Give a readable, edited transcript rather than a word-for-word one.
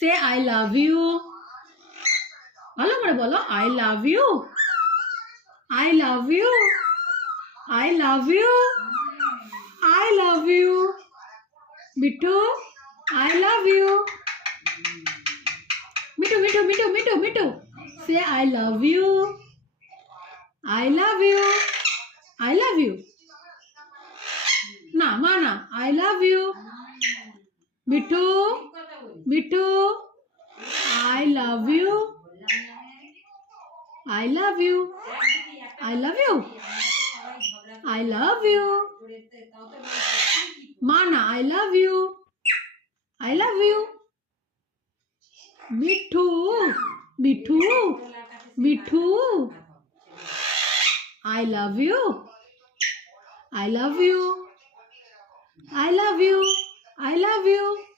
Say I love you. ভালো করে বলো I love you. I love you. I love you. I love you. Bittu, I love you. Mittu. Say I love you. I love you. I love you. Na, mana. I love you. Bittu. I love you. I love you. I love you. I love you. Mana, I love you. I love you. Mittu. I love you. I love you. I love you. I love you.